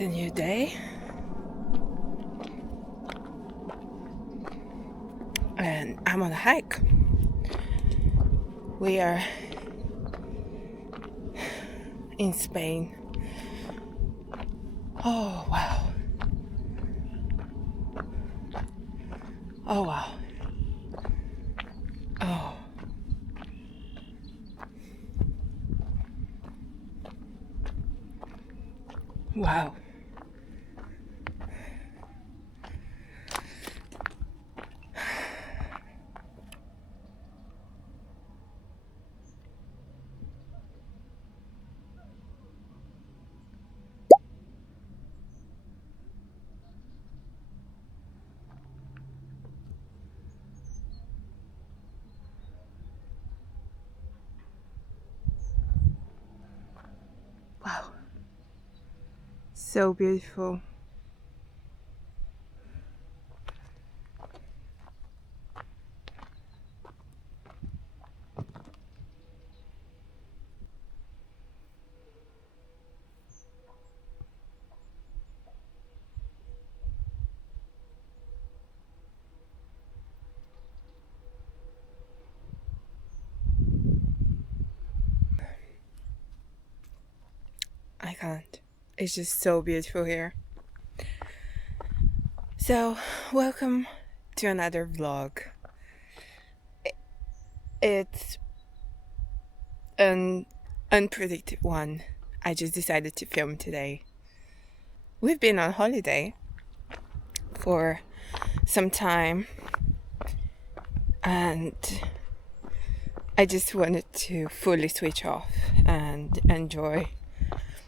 It's a new day, and I'm on a hike. We are in Spain. Oh wow. Oh wow. Oh. Wow. Wow. So beautiful. I can't. It's just so beautiful here. So, welcome to another vlog. It's an unpredicted one. I just decided to film today. We've been on holiday for some time, and I just wanted to fully switch off and enjoy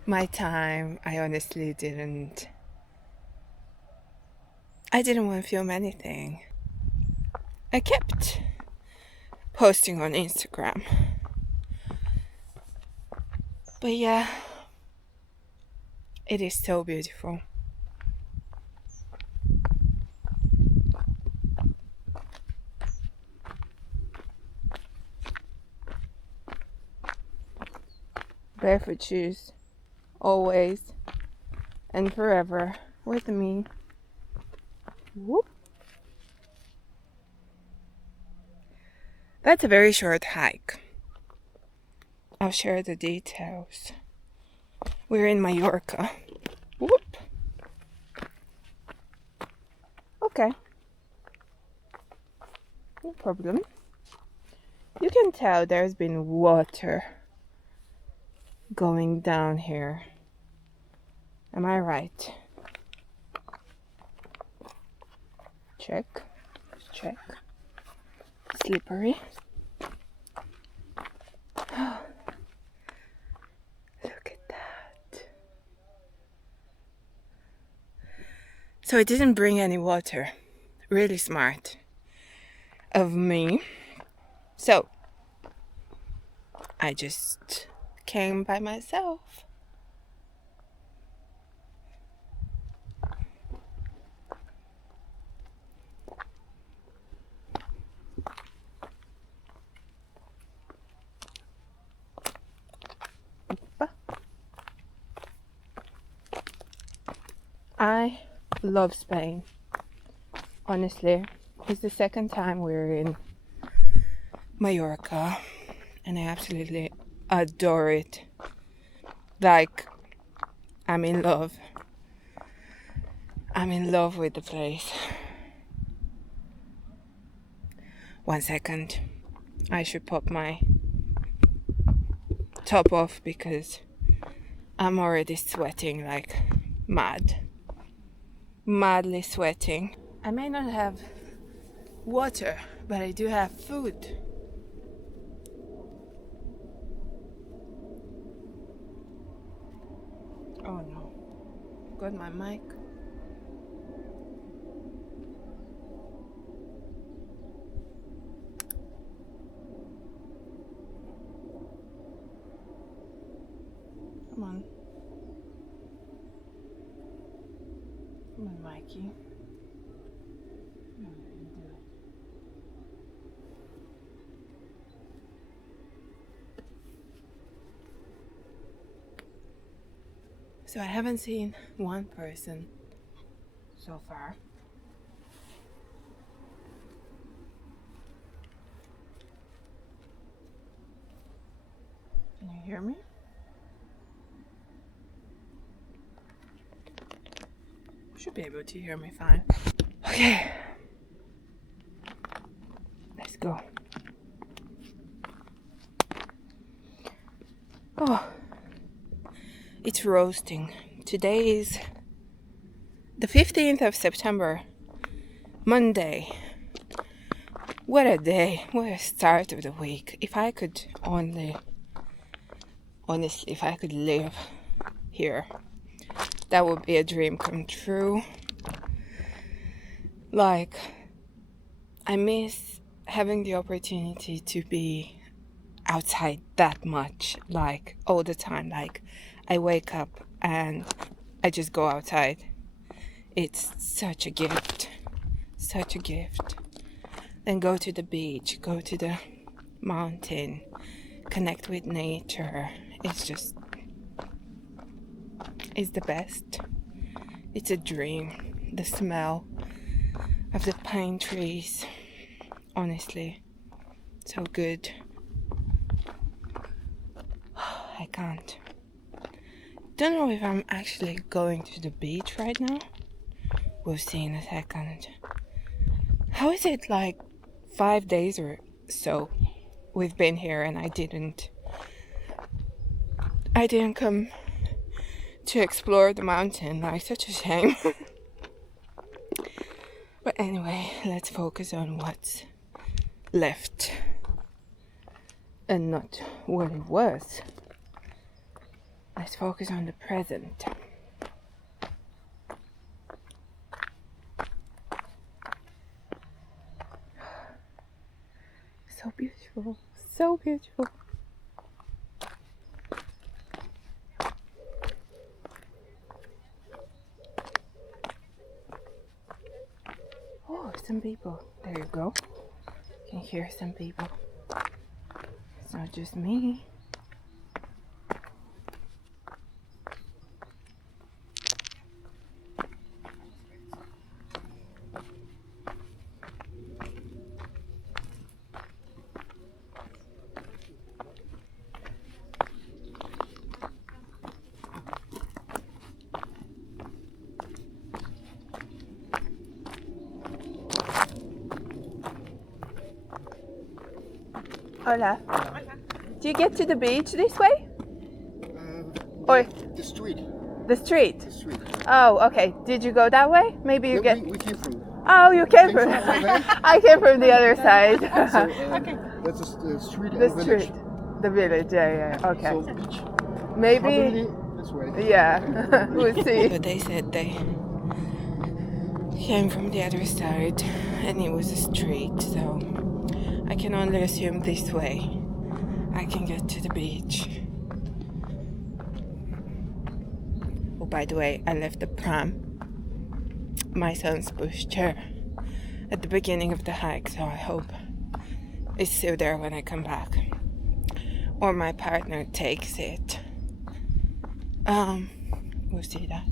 my time. I honestly didn't want to film anything. I kept posting on Instagram, but yeah, it is so beautiful. Barefoot shoes, always and forever with me. Whoop. That's a very short hike. I'll share the details. We're in Mallorca. Whoop. Okay. No problem. You can tell there's been water going down here. Am I right? Check. Check. Slippery. Look at that. So I didn't bring any water. Really smart of me. So I just came by myself. I love Spain. Honestly, it's the second time we're in Mallorca, and I absolutely adore it. Like, I'm in love. I'm in love with the place. 1 second. I should pop my top off because I'm already sweating like mad. Madly sweating. I may not have water, but I do have food. Oh no. Got my mic. Come on. Come on, Mikey. No, you do it. So I haven't seen one person so far. Can you hear me? You should be able to hear me fine. Okay. Let's go. Oh, it's roasting. Today is the 15th of September, Monday. What a day. What a start of the week. If I could only, honestly, if I could live here, that would be a dream come true. Like, I miss having the opportunity to be outside that much, like all the time. Like, I wake up and I just go outside. It's such a gift, such a gift. Then go to the beach, go to the mountain, connect with nature. It's the best. It's a dream. The smell of the pine trees, honestly, so good. I can't. Don't know if I'm actually going to the beach right now. We'll see in a second. How is it like 5 days or so we've been here and I didn't come to explore the mountain? Like, such a shame. But anyway, let's focus on what's left and not what it was. Let's focus on the present. So beautiful, so beautiful. Oh, some people. There you go. You can hear some people. It's not just me. Hola. Do you get to the beach this way? Or the street. the street? The street. Oh, okay. Did you go that way? Maybe you get. We came from. Oh, you came from. I came from the other side. So, that's the street The and village. street. The village, yeah. Okay. So beach. Maybe. Probably this way. Yeah. We'll see. But they said they came from the other side and it was a street, so I can only assume this way I can get to the beach. Oh, by the way, I left the pram, my son's pushchair, at the beginning of the hike, so I hope it's still there when I come back. Or my partner takes it. We'll see that.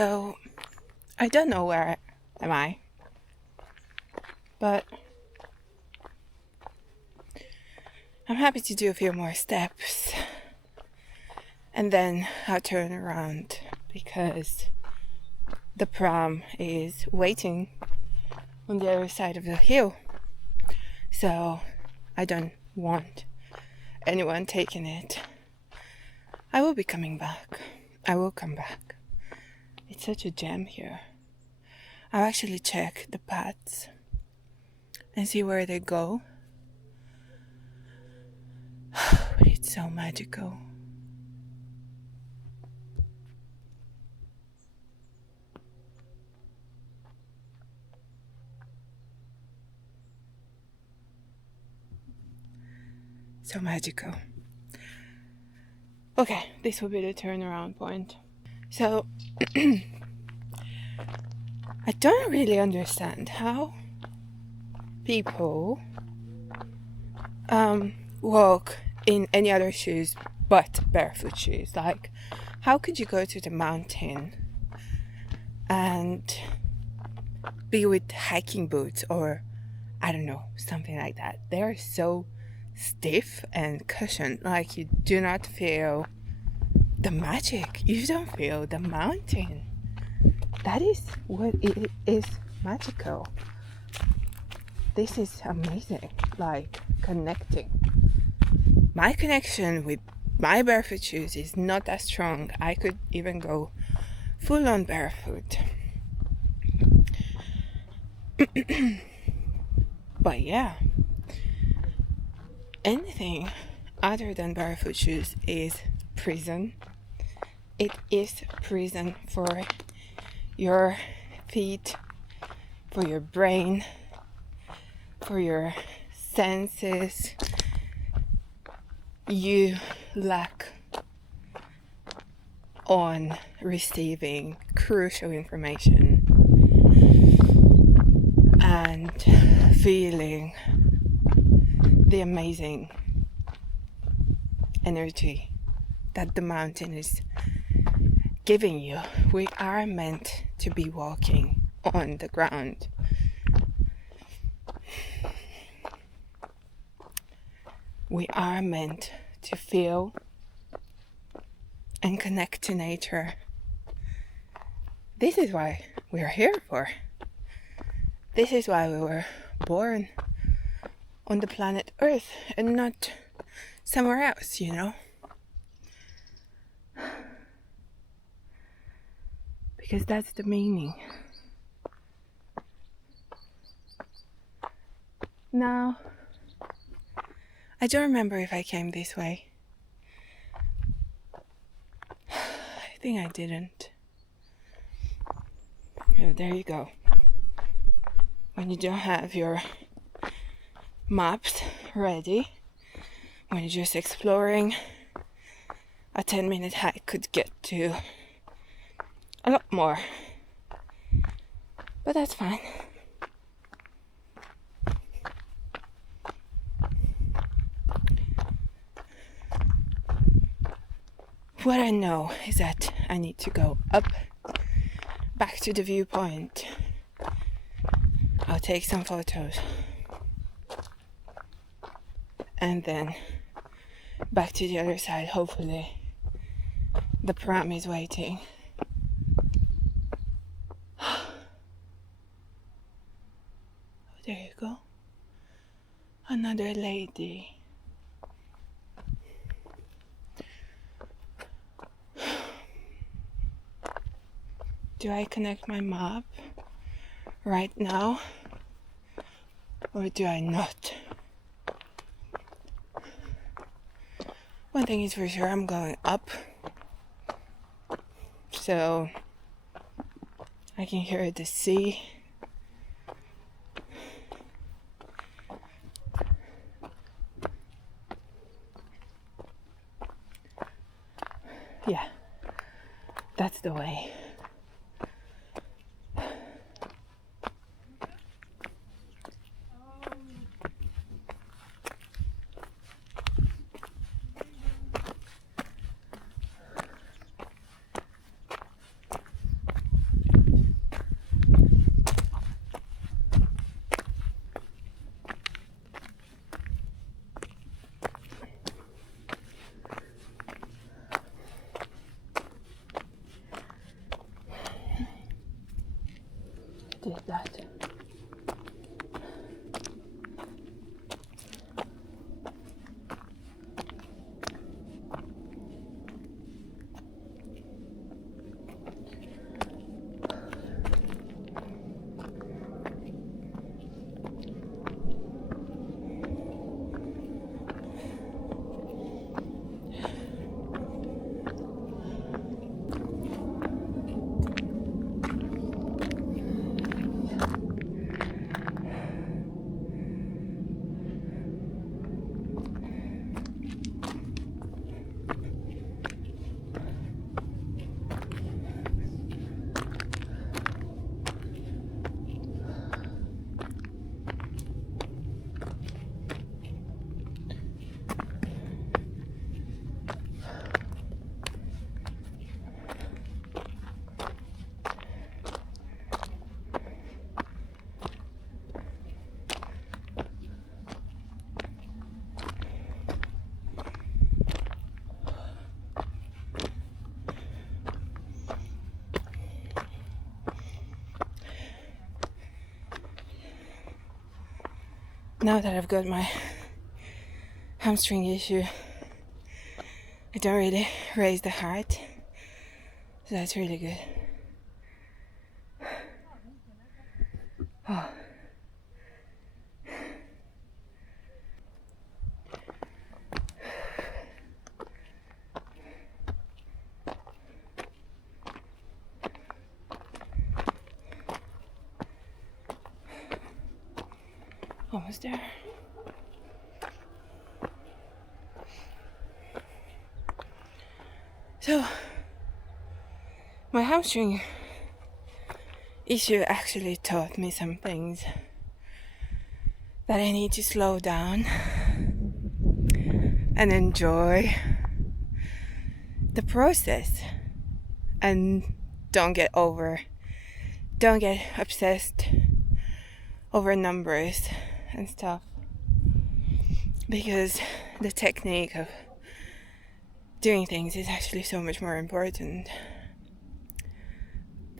So I don't know where am I, but I'm happy to do a few more steps and then I'll turn around because the pram is waiting on the other side of the hill. So I don't want anyone taking it. I will be coming back. I will come back. It's such a jam here. I'll actually check the paths and see where they go. But it's so magical. So magical. Okay, this will be the turnaround point. So I don't really understand how people walk in any other shoes but barefoot shoes. Like, how could you go to the mountain and be with hiking boots or I don't know, something like that? They're so stiff and cushioned, like you do not feel the magic. You don't feel the mountain. That is what it is magical. This is amazing, like connecting. My connection with my barefoot shoes is not as strong. I could even go full on barefoot. But yeah, anything other than barefoot shoes is prison. It is prison for your feet, for your brain, for your senses. You lack on receiving crucial information and feeling the amazing energy that the mountain is giving you. We are meant to be walking on the ground. We are meant to feel and connect to nature. This is why we are here for. This is why we were born on the planet Earth and not somewhere else, you know? Because that's the meaning. Now, I don't remember if I came this way. I think I didn't. Oh, there you go. When you don't have your maps ready, when you're just exploring, a 10-minute hike could get to a lot more. But that's fine. What I know is that I need to go up, back to the viewpoint. I'll take some photos. And then back to the other side, hopefully. The pram is waiting. Oh, there you go. Another lady. Do I connect my map right now? Or do I not? One thing is for sure, I'm going up. So I can hear the sea. Yeah, that's the way. is that? Now that I've got my hamstring issue, I don't really raise the heart, so that's really good. Oh. Almost there. So, my hamstring issue actually taught me some things that I need to slow down and enjoy the process and don't get obsessed over numbers and stuff, because the technique of doing things is actually so much more important.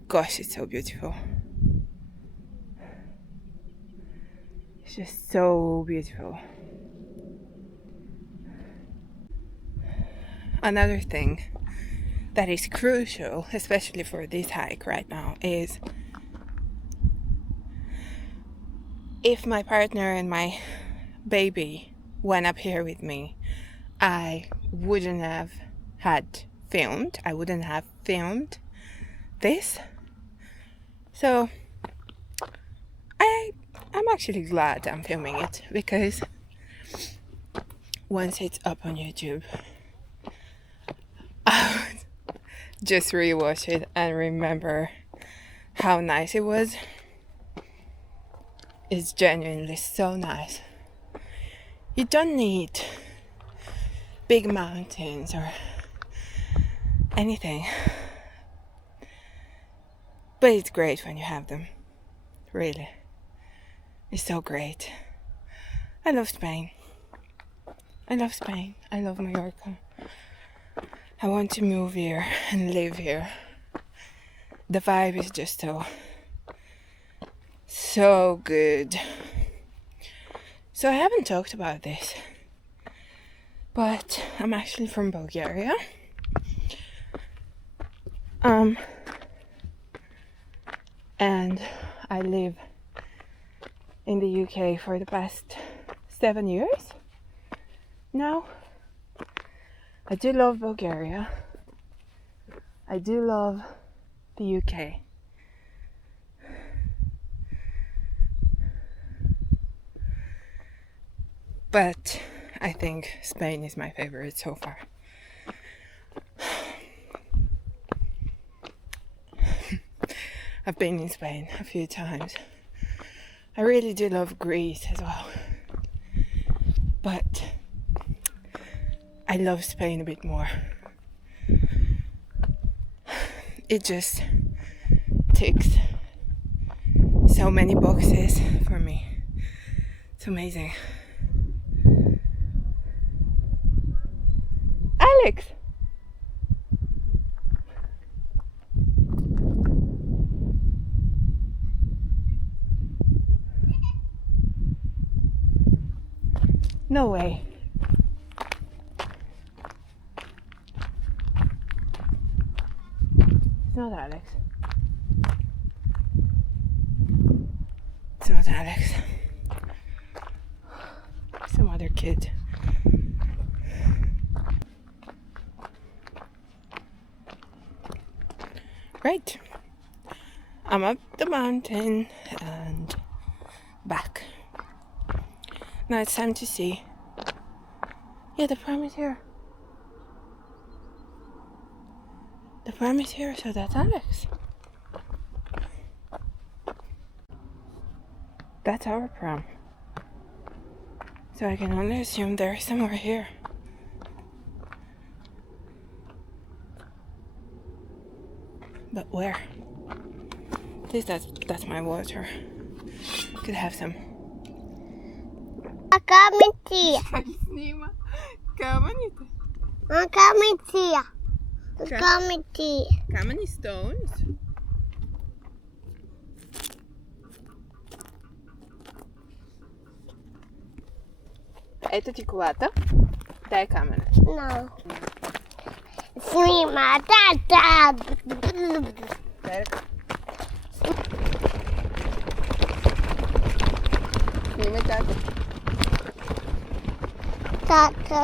Gosh, it's so beautiful. It's just so beautiful. Another thing that is crucial, especially for this hike right now, is if my partner and my baby went up here with me, I wouldn't have filmed this. So I'm actually glad I'm filming it, because once it's up on YouTube, I'll just rewatch it and remember how nice it was. It's genuinely so nice. You don't need big mountains or anything, but it's great when you have them. Really, it's so great. I love Spain. I love Mallorca. I want to move here and live here. The vibe is just so good. So I haven't talked about this, but I'm actually from Bulgaria. And I live in the UK for the past 7 years now. I do love Bulgaria. I do love the UK. But I think Spain is my favorite so far. I've been in Spain a few times. I really do love Greece as well. But I love Spain a bit more. It just ticks so many boxes for me. It's amazing. Alex! No way. It's not Alex. It's not Alex. Some other kid. Right. I'm up the mountain and back. Now it's time to see. Yeah, the pram is here. The pram is here, so that's Alex. That's our pram. So I can only assume they're somewhere here. But where? At least that's my water. Could have some. Kameni stones. Ето ти колата. Дай камъна. No. Снима, тата. Снимай тата. Tata.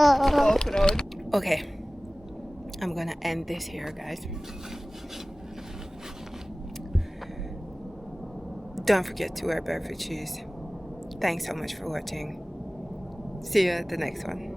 Off-road. Okay. I'm gonna end this here, guys. Don't forget to wear barefoot shoes. Thanks so much for watching. See you at the next one.